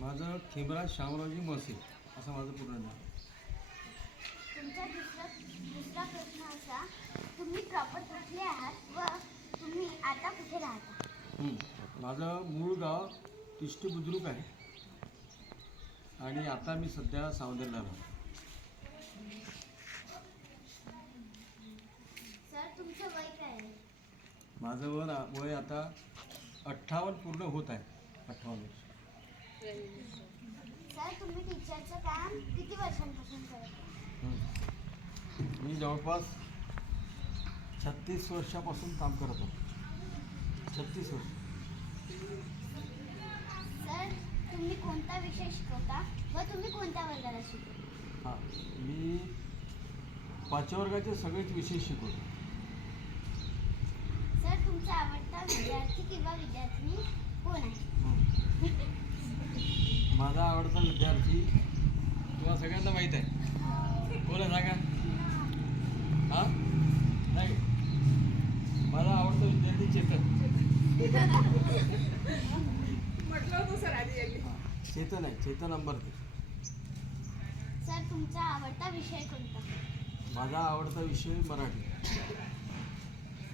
माझं खेमराज शामरावजी मसे असं माझं पूर्ण नाव. तुमचा दुसरा प्रश्न असा, तुम्ही प्रॉपर कुठले आहात व तुम्ही आता कुठे राहता? माझं मूळ गाव तिष्टी बुद्रुक आहे आणि आता मी सध्या सावंदरला राहतो. सर तुमचं वय काय आहे? माझं वय आता 58 पूर्ण होत आहे. 58 वर्ष. सर तुम्ही टीचरचं काम किती वर्षांपासून करता? मी जवळपास 36 वर्षापासून काम करत होतो. 36 वर्ष. सर तुम्ही कोणता विषय शिकवता व तुम्ही कोणत्या वर्गाला शिकवता? हां, मी 5व्या वर्गाचे सगळेच विषय शिकवतो. सर तुमचा आवडता विद्यार्थी किंवा विद्यार्थिनी कोण आहे? माझा आवडता विद्यार्थी तुम्हाला सगळ्यांना माहीत आहे. कोण आहे सांगा? हां नाही, माझा आवडता विद्यार्थी चेतन. म्हटलं होतं सर आधी यांनी. चेतन आहे, चेतन अंबरते. सर तुमचा आवडता विषय कोणता? माझा आवडता विषय मराठी.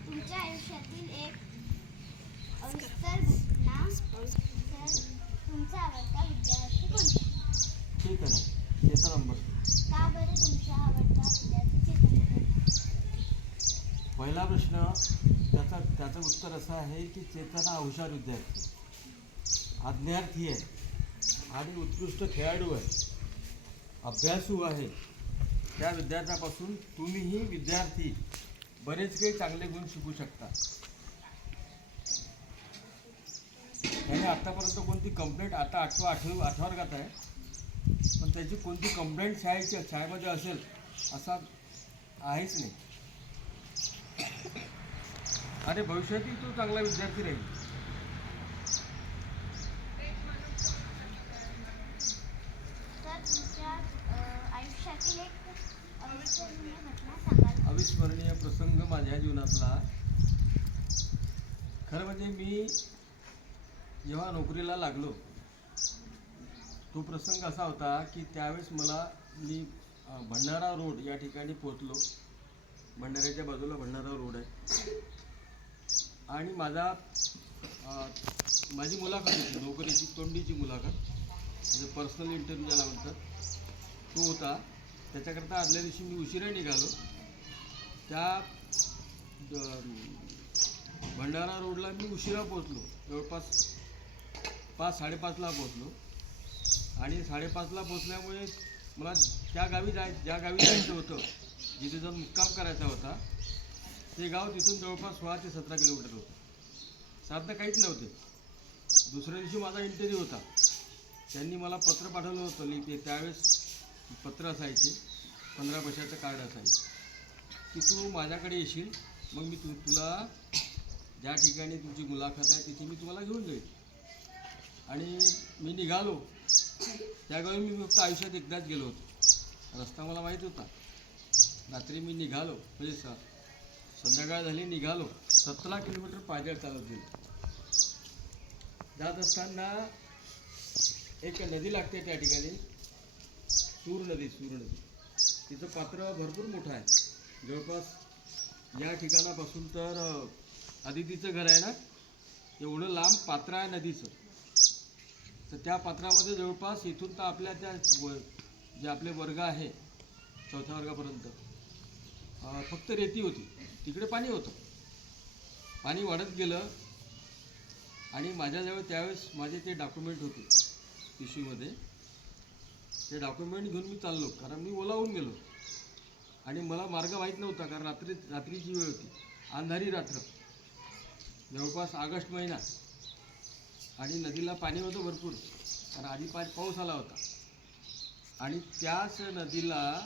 तुमच्या आयुष्यातील एक अविस्तर घटना. सर तुमचा आवडता विद्यार्थी कोणता? चेतन आहे, चेतन अंबरते. का बरं तुमचा आवडता विद्यार्थी चेतन कोणता? पहिला प्रश्न त्याचं उत्तर असं आहे की चेतन हा हुशार विद्यार्थी, आज्ञार्थी आहे आणि उत्कृष्ट खेळाडू आहे, अभ्यासू आहे. त्या विद्यार्थ्यापासून तुम्हीही विद्यार्थी बरेच काही चांगले गुण शिकू शकता. त्याने आत्तापर्यंत कोणती कंप्लेंट, आता 8व्या वर्गात आहे, पण त्याची कोणती कंप्लेंट शाळेमध्ये असेल असा आहेच नाही. आणि भविष्यातही तो चांगला विद्यार्थी राहील. तर तुमच्या आयुष्यातील एक अविस्मरणीय घटना सांगाल? अविस्मरणीय प्रसंग माझ्या जीवनातला, खरं म्हणजे मी जेव्हा नोकरीला लागलो तो प्रसंग असा होता की त्यावेळेस मी भंडारा रोड या ठिकाणी पोचलो. भंडाऱ्याच्या बाजूला भंडारा रोड आहे आणि माझी मुलाखत होती, नोकरीची तोंडीची मुलाखत, म्हणजे पर्सनल इंटरव्ह्यू ज्याला म्हणतात तो होता. त्याच्याकरता आदल्या दिवशी मी उशिरा निघालो. त्या भंडारा रोडला मी उशिरा पोचलो, जवळपास 5-5:30ला पोचलो. आणि 5:30ला पोचल्यामुळे मला ज्या गावी जायचं होतं, जिथे जाऊन मुक्काम करायचा होता, ते गाव तिथून जवळपास 16 ते 17 किलोमीटर होतं. साधनं काहीच नव्हते. दुसऱ्या दिवशी माझा इंटरव्ह्यू होता. त्यांनी मला पत्र पाठवलं होतं. त्यावेळेस पत्र असायचे, 15 पैशाचं कार्ड असायचं की तू माझ्याकडे येशील, मग मी तुला ज्या ठिकाणी तुमची मुलाखत आहे तिथे मी तुम्हाला घेऊन जाईल. आणि मी निघालो. त्यावेळी मी फक्त आयुष्यात एकदाच गेलो होतो. रस्ता मला माहीत होता. रात्री मी निघालो, म्हणजे संध्याकाळ झाली, निघालो. 17 किलोमीटर पायदळ चालत गेलो. जात असताना एक नदी लागते त्या ठिकाणी, सूर नदी. तिचं पात्र भरपूर मोठं आहे. जवळपास या ठिकाणापासून तर आदितीचं घर आहे ना, एवढं लांब पात्र आहे नदीचं. तर त्या पात्रामध्ये जवळपास इथून तर आपल्या जे आपले वर्ग आहे 4थ्या वर्गापर्यंत फक्त रेती होती. तिकडे पाणी होतं. पाणी वाढत गेलं आणि माझ्याजवळ त्यावेळेस माझे ते डॉक्युमेंट होते पिशवीमध्ये. ते डॉक्युमेंट घेऊन मी चाललो, कारण मी ओलावून गेलो आणि मला मार्ग माहीत नव्हता, कारण रात्रीची वेळ होती, अंधारी रात्र, जवळपास ऑगस्ट महिना. आणि नदीला पाणी होतं भरपूर, कारण आधी पाऊस आला होता. आणि त्याच नदीला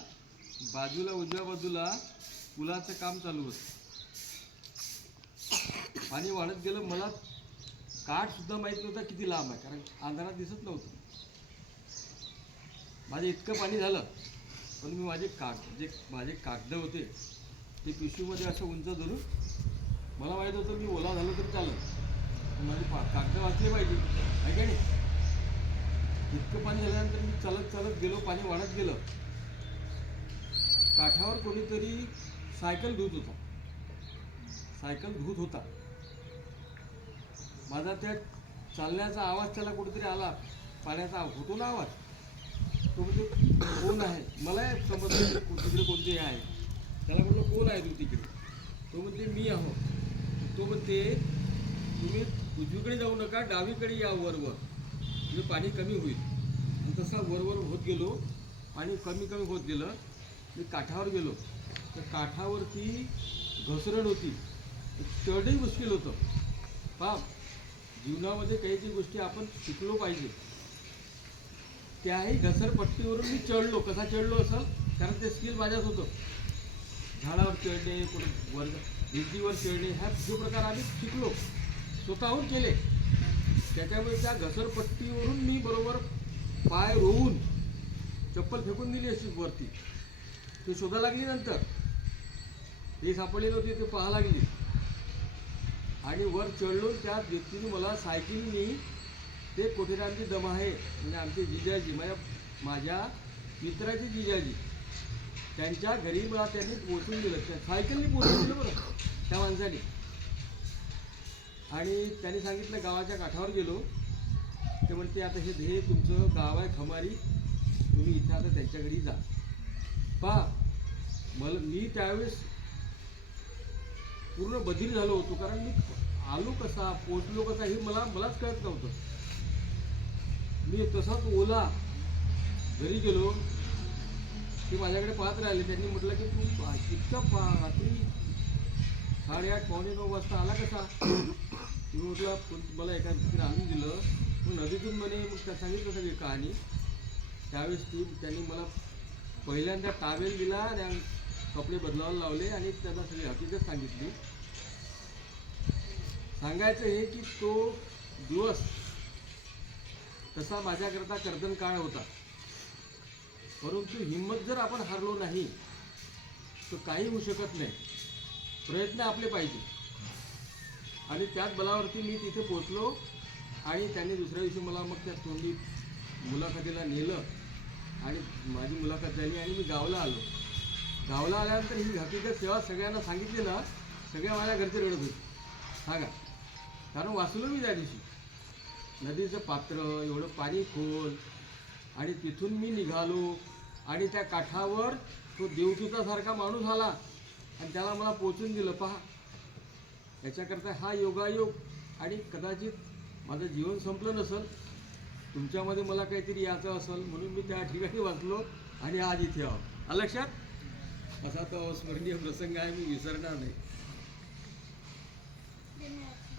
उजव्या बाजूला पुलाचं काम चालू होतं. पाणी वाढत गेलं. मला काठसुद्धा माहीत नव्हता किती लांब आहे, कारण अंधारात दिसत नव्हतं. माझे इतकं पाणी झालं, पण मी माझे कागद होते ते पिशवीमध्ये असं उंच धरून, मला माहीत होतं मी ओला झालो तरी चालेल, माझे कागद वाचले पाहिजे, आहे का नाही. इतकं पाणी झाल्यानंतर मी चालत चालत गेलो, पाणी वाढत गेलं. काठावर कोणीतरी सायकल धुत होता. माझा त्या चालण्याचा आवाज त्याला कुठेतरी आला, पाण्याचा होतो ना आवाज. तो म्हणजे कोण आहे, मला समजलं तिकडे कोणते आहे. त्याला म्हटलं कोण आहे तू तिकडे. तो म्हणते मी आहो. तो म्हणते तुम्ही उजवीकडे जाऊ नका, डावीकडे या वरवर, म्हणजे पाणी कमी होईल. आणि तसा वरवर होत गेलो, पाणी कमी कमी होत गेलं. मी काठावर गेलो तर काठावरती घसरण होती, चढही मुश्किल होतं. जीवनामध्ये काही काही गोष्टी आपण शिकलो पाहिजे. त्याही घसरपट्टीवरून मी चढलो. कसा चढलो असेल, कारण ते स्किल माझ्याच होतं. झाडावर चढणे, कोण वर्ग भिंतीवर चढणे, ह्या जो प्रकार आम्ही शिकलो, स्वतःहून केले. त्याच्यामुळे त्या घसरपट्टीवरून मी बरोबर पाय रोवून चप्पल फेकून दिली अशी वरती. ते शोधा लागली. नंतर ते सापडलेली होती, ते पाहा लागली. आणि वर चढलो. त्या व्यक्तीने मला सायकलीने, ते कोठेरामची दम आहे म्हणजे आमचे जिजाजी, माझ्या मित्राचे जिजाजी, त्यांच्या घरी मला त्यांनी पोचून दिलं. त्या सायकलने पोचून दिलं बरं त्या माणसाने. आणि त्यांनी सांगितलं गावाच्या काठावर गेलो. ते म्हणते आता हे तुमचं गाव आहे खमारी, तुम्ही इथं आता त्यांच्या घरी जा. मी त्यावेळेस पूर्ण बधीर झालो होतो, कारण मी आलो कसा, पोचलो कसा हे मलाच कळत नव्हतं. मी तसाच ओला घरी गेलो. ते माझ्याकडे पाहत राहिले. त्यांनी म्हटलं की तू इतका रात्री 8:30 पावणे 9 वाजता आला कसा. मी म्हटलं मला एका व्यक्तीने आणून दिलं. मग नदीतून म्हणे, मग त्या सांगितलं सगळी कहाणी. त्यावेळेस त्यांनी मला पहिल्यांदा टावेल दिला आणि कपडे बदलावायला लावले आणि त्यांना सगळी हकीकत सांगितली. सांगायचं हे की तो दिवस तसा माझ्याकरता कर्दन काळ होता. परंतु हिंमत जर आपण हारलो नाही तर काही होऊ शकत नाही. प्रयत्न आपले पाहिजे. आणि त्याच बलावरती मी तिथे पोचलो. आणि त्यांनी दुसऱ्या दिवशी मला मग त्या तोंडी मुलाखतीला नेलं आणि माझी मुलाखत झाली आणि मी गावाला आलो. गावाला आल्यानंतर ही हकीकत जेव्हा सगळ्यांना सांगितली ना, सगळ्या माझ्या घरचे रडत होते. सांगा, कारण वाचलो मी त्या दिवशी. नदीचं पात्र, एवढं पाणी खोल, आणि तिथून मी निघालो आणि त्या काठावर तो देवदूतासारखा माणूस आला आणि त्याला मला पोचून दिलं. पहा, याच्याकरता हा योगायोग. आणि कदाचित माझं जीवन संपलं नसेल, तुमच्यामध्ये मला काहीतरी यायचं असेल म्हणून मी त्या ठिकाणी वाचलो आणि आज इथे आहो. लक्षात असा तो स्मरणीय प्रसंग आहे, मी विसरणार नाही. धन्यवाद.